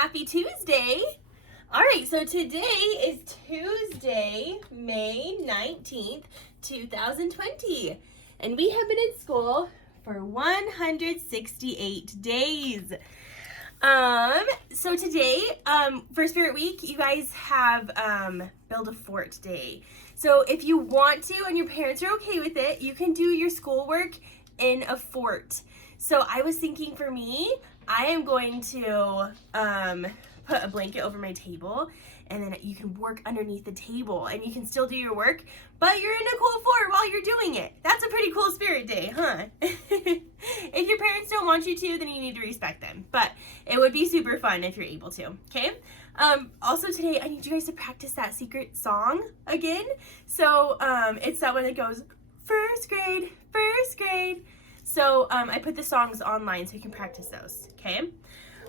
Happy Tuesday. All right, so today is Tuesday, May 19th, 2020. And we have been in school for 168 days. So today, for Spirit Week, you guys have Build a Fort Day. So if you want to and your parents are okay with it, you can do your schoolwork in a fort. So I was thinking for me, I am going to put a blanket over my table, and then you can work underneath the table and you can still do your work, but you're in a cool fort while you're doing it. That's a pretty cool Spirit Day, huh? If your parents don't want you to, then you need to respect them, but it would be super fun if you're able to, okay? Also today, I need you guys to practice that secret song again. So it's that one that goes, first grade, first grade. So I put the songs online so you can practice those, okay?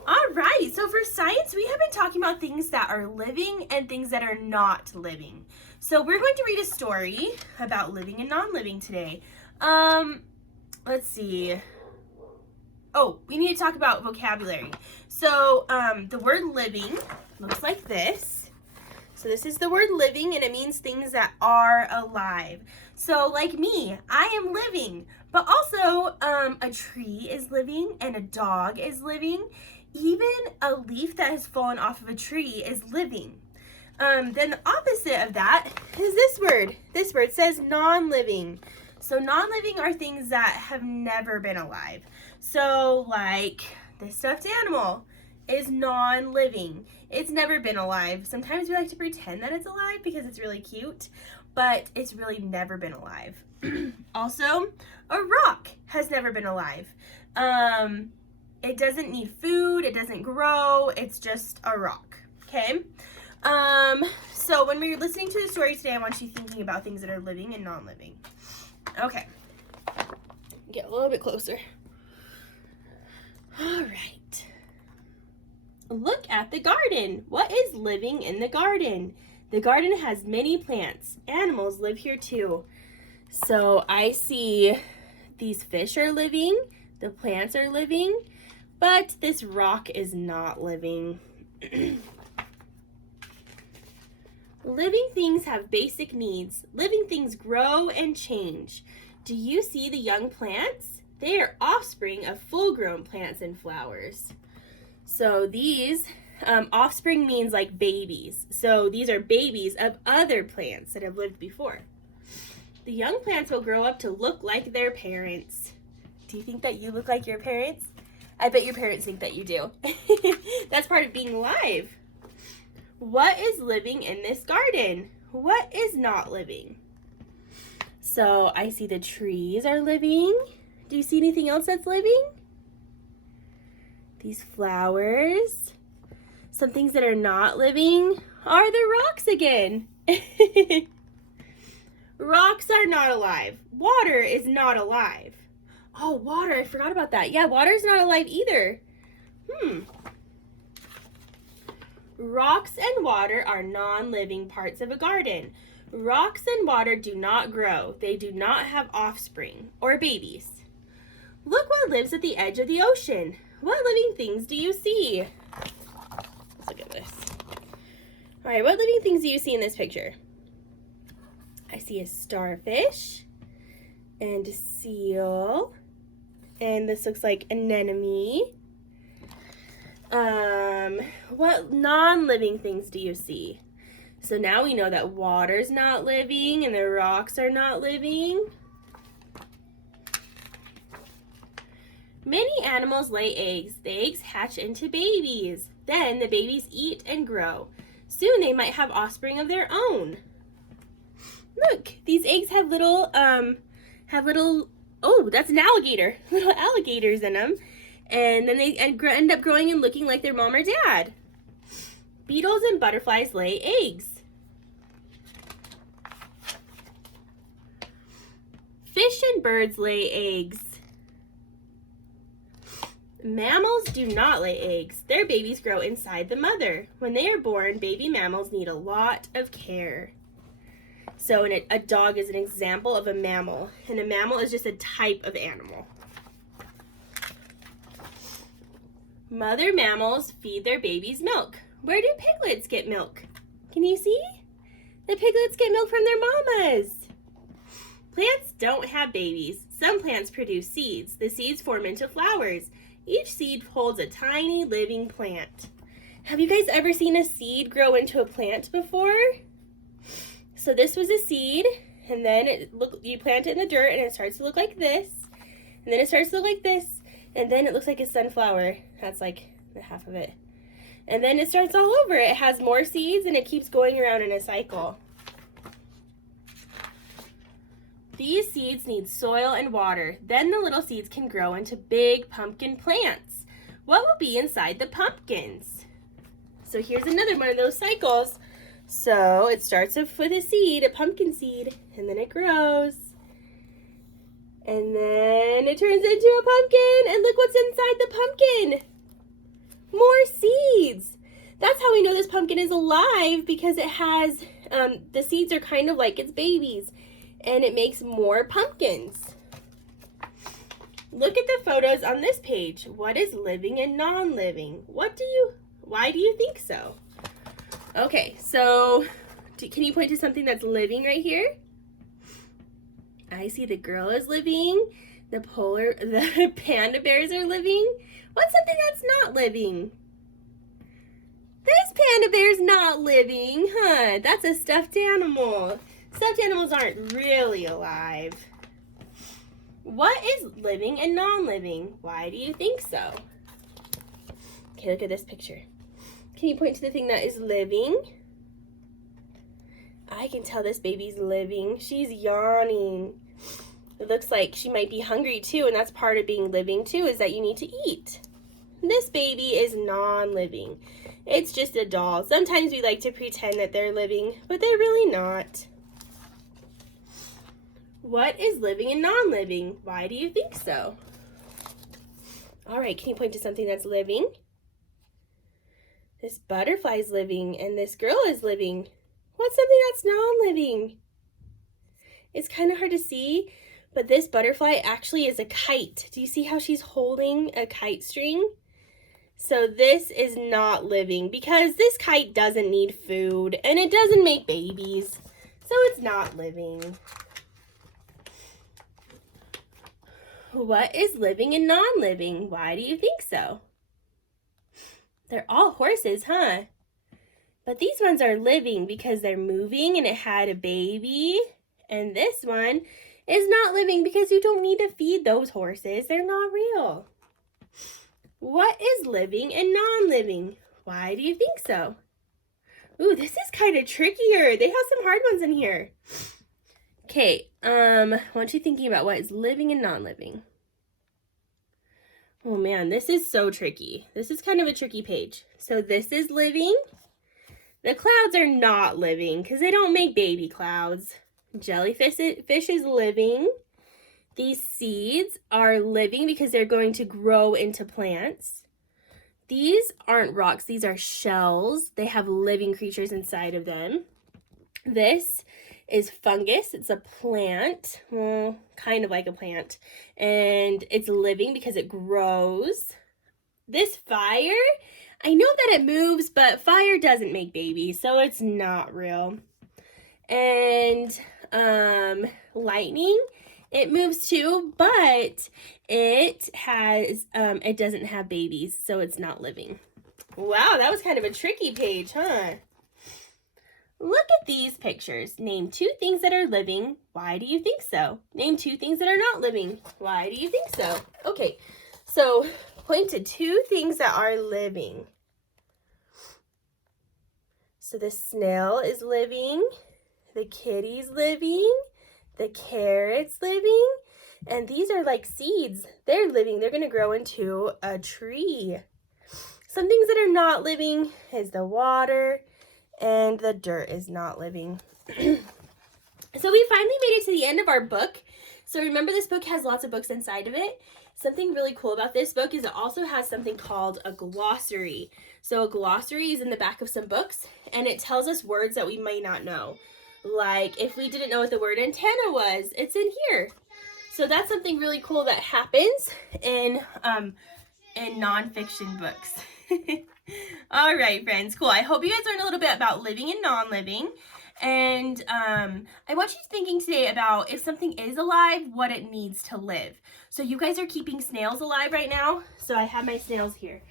All right, so for science, we have been talking about things that are living and things that are not living. So we're going to read a story about living and non-living today. Let's see. Oh, we need to talk about vocabulary. So the word living looks like this. So this is the word living, and it means things that are alive. So like me, I am living, but also a tree is living and a dog is living. Even a leaf that has fallen off of a tree is living. Then the opposite of that is this word. This word says non-living. So non-living are things that have never been alive. So like this stuffed animal is non-living. It's never been alive. Sometimes we like to pretend that it's alive because it's really cute, but it's really never been alive. Also, a rock has never been alive. It doesn't need food, it doesn't grow, it's just a rock, okay? So when we're listening to the story today, I want you thinking about things that are living and non-living. Okay, get a little bit closer. All right. Look at the garden. What is living in the garden? The garden has many plants. Animals live here too. So I see these fish are living, the plants are living, but this rock is not living. Living things have basic needs. Living things grow and change. Do you see the young plants? They are offspring of full-grown plants and flowers. So these, offspring means like babies. So these are babies of other plants that have lived before. The young plants will grow up to look like their parents. Do you think that you look like your parents? I bet your parents think that you do. That's part of being alive. What is living in this garden? What is not living? So I see the trees are living. Do you see anything else that's living? These flowers. Some things that are not living are the rocks again. Rocks are not alive. Water is not alive. Oh, water, I forgot about that. Yeah, water is not alive either. Rocks and water are non-living parts of a garden. Rocks and water do not grow. They do not have offspring or babies. Look what lives at the edge of the ocean. What living things do you see? Let's look at this. All right, what living things do you see in this picture? I see a starfish and a seal. And this looks like anemone. What non-living things do you see? So now we know that water's not living and the rocks are not living. Many animals lay eggs. The eggs hatch into babies. Then the babies eat and grow. Soon they might have offspring of their own. Look, these eggs have little, oh, that's an alligator. Little alligators in them. And then they end up growing and looking like their mom or dad. Beetles and butterflies lay eggs. Fish and birds lay eggs. Mammals do not lay eggs. Their babies grow inside the mother. When they are born, baby mammals need a lot of care. So a dog is an example of a mammal, and a mammal is just a type of animal. Mother mammals feed their babies milk. Where do piglets get milk? Can you see? The piglets get milk from their mamas. Plants don't have babies. Some plants produce seeds. The seeds form into flowers. Each seed holds a tiny living plant. Have you guys ever seen a seed grow into a plant before? So this was a seed, and then you plant it in the dirt and it starts to look like this. And then it starts to look like this, and then it looks like a sunflower. That's like the half of it. And then it starts all over. It has more seeds and it keeps going around in a cycle. These seeds need soil and water. Then the little seeds can grow into big pumpkin plants. What will be inside the pumpkins? So here's another one of those cycles. So it starts off with a seed, a pumpkin seed, and then it grows. And then it turns into a pumpkin, and look what's inside the pumpkin. More seeds. That's how we know this pumpkin is alive, because it has, the seeds are kind of like its babies, and it makes more pumpkins. Look at the photos on this page. What is living and non-living? Why do you think so? Okay, so can you point to something that's living right here? I see the girl is living, the panda bears are living. What's something that's not living? This panda bear's not living, huh? That's a stuffed animal. Stuffed animals aren't really alive. What is living and non-living? Why do you think so? Okay, look at this picture. Can you point to the thing that is living? I can tell this baby's living. She's yawning. It looks like she might be hungry too, and that's part of being living too, is that you need to eat. This baby is non-living. It's just a doll. Sometimes we like to pretend that they're living, but they're really not. What is living and non-living? Why do you think so? All right, can you point to something that's living? This butterfly's living, and this girl is living. What's something that's non-living? It's kind of hard to see, but this butterfly actually is a kite. Do you see how she's holding a kite string? So this is not living, because this kite doesn't need food, and it doesn't make babies, so it's not living. What is living and non-living? Why do you think so? They're all horses, huh? But these ones are living because they're moving and it had a baby. And this one is not living because you don't need to feed those horses. They're not real. What is living and non-living? Why do you think so? Ooh, this is kind of trickier. They have some hard ones in here. Okay, I want you thinking about what is living and non-living. Oh man, this is so tricky. This is kind of a tricky page. So this is living. The clouds are not living because they don't make baby clouds. Jellyfish is living. These seeds are living because they're going to grow into plants. These aren't rocks, these are shells. They have living creatures inside of them. This is fungus. It's a plant, well, kind of like a plant, and it's living because it grows. This fire, I know that it moves, but fire doesn't make babies, so it's not real. And lightning, it moves too, but it doesn't have babies, so it's not living. Wow, that was kind of a tricky page, huh? Look at these pictures. Name 2 things that are living. Why do you think so? Name 2 things that are not living. Why do you think so? Okay, so point to 2 things that are living. So the snail is living, the kitty's living, the carrot's living, and these are like seeds. They're living. They're going to grow into a tree. Some things that are not living is the water, and the dirt is not living. So we finally made it to the end of our book. So remember, this book has lots of books inside of it. Something really cool about this book is it also has something called a glossary. So a glossary is in the back of some books, and it tells us words that we might not know. Like if we didn't know what the word antenna was, it's in here. So that's something really cool that happens in in nonfiction books. All right, friends, cool. I hope you guys learned a little bit about living and non-living. And I want you thinking today about if something is alive, what it needs to live. So you guys are keeping snails alive right now. So I have my snails here.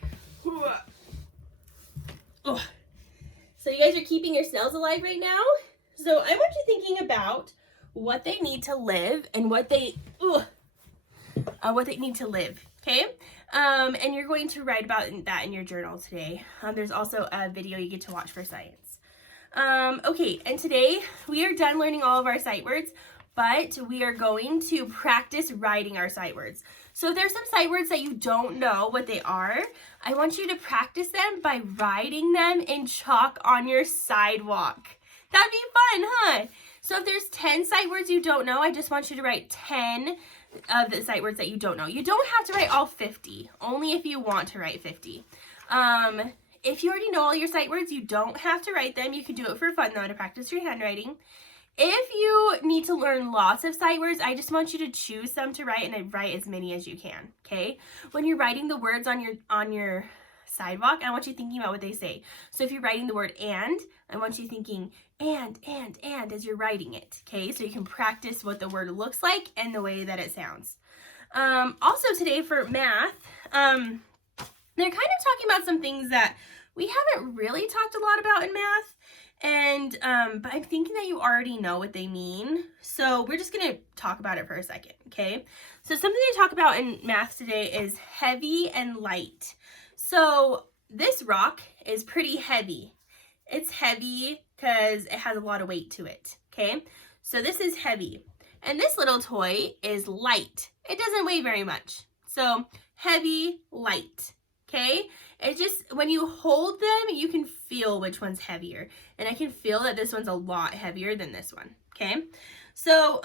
Oh. So you guys are keeping your snails alive right now. So I want you thinking about what they need to live and what they need to live. Okay. And you're going to write about that in your journal today. There's also a video you get to watch for science. Okay, and today we are done learning all of our sight words, but we are going to practice writing our sight words. So if there's some sight words that you don't know what they are, I want you to practice them by writing them in chalk on your sidewalk. That'd be fun, huh? So if there's 10 sight words you don't know, I just want you to write 10 of the sight words that you don't know. You don't have to write all 50, only if you want to write 50. If you already know all your sight words, you don't have to write them. You can do it for fun, though, to practice your handwriting. If you need to learn lots of sight words, I just want you to choose some to write and write as many as you can, okay? When you're writing the words on your sidewalk, I want you thinking about what they say. So if you're writing the word and, I want you thinking and as you're writing it, okay? So you can practice what the word looks like and the way that it sounds. Also today for math, they're kind of talking about some things that we haven't really talked a lot about in math, and but I'm thinking that you already know what they mean, so we're just going to talk about it for a second, okay? So something they talk about in math today is heavy and light. So this rock is pretty heavy. It's heavy because it has a lot of weight to it, okay? So this is heavy. And this little toy is light. It doesn't weigh very much. So heavy, light. Okay, it just, when you hold them, you can feel which one's heavier. And I can feel that this one's a lot heavier than this one. Okay, so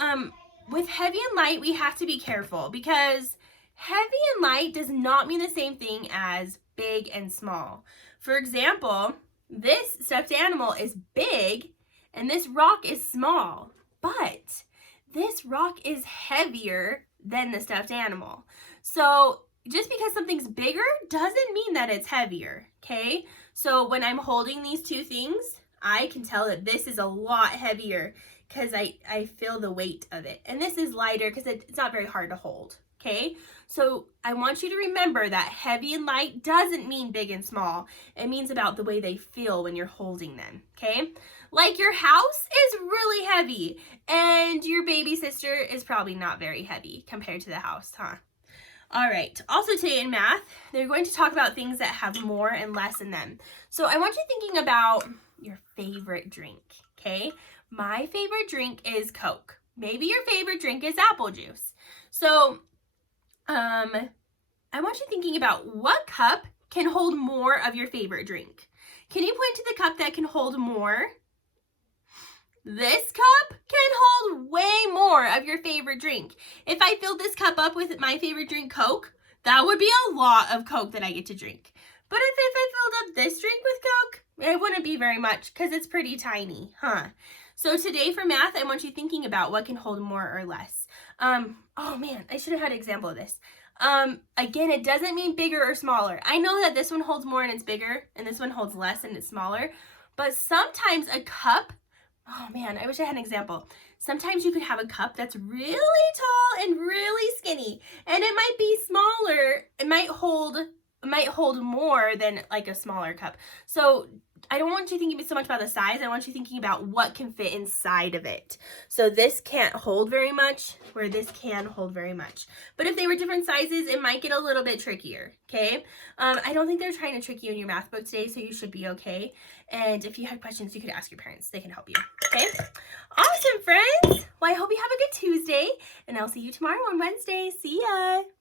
with heavy and light, we have to be careful because heavy and light does not mean the same thing as big and small. For example, this stuffed animal is big and this rock is small, but this rock is heavier than the stuffed animal. So just because something's bigger doesn't mean that it's heavier, okay? So when I'm holding these two things, I can tell that this is a lot heavier because I feel the weight of it. And this is lighter because it's not very hard to hold, okay? So I want you to remember that heavy and light doesn't mean big and small. It means about the way they feel when you're holding them, okay? Like your house is really heavy and your baby sister is probably not very heavy compared to the house, huh? All right, also today in math, they're going to talk about things that have more and less in them. So I want you thinking about your favorite drink, okay? My favorite drink is Coke. Maybe your favorite drink is apple juice. So I want you thinking about what cup can hold more of your favorite drink. Can you point to the cup that can hold more? This cup can hold way more of your favorite drink. If I filled this cup up with my favorite drink, Coke, that would be a lot of Coke that I get to drink. But if I filled up this drink with Coke, it wouldn't be very much because it's pretty tiny, huh? So today for math, I want you thinking about what can hold more or less. Oh man, I should have had an example of this. Again, it doesn't mean bigger or smaller. I know that this one holds more and it's bigger, and this one holds less and it's smaller. But sometimes a cup, oh man, I wish I had an example. Sometimes you could have a cup that's really tall and really skinny, and it might be smaller. It might hold more than like a smaller cup. So I don't want you thinking so much about the size. I want you thinking about what can fit inside of it. So this can't hold very much, where this can hold very much. But if they were different sizes, it might get a little bit trickier, okay? I don't think they're trying to trick you in your math book today, so you should be okay. And if you had questions, you could ask your parents. They can help you, okay? Awesome, friends! Well, I hope you have a good Tuesday, and I'll see you tomorrow on Wednesday. See ya!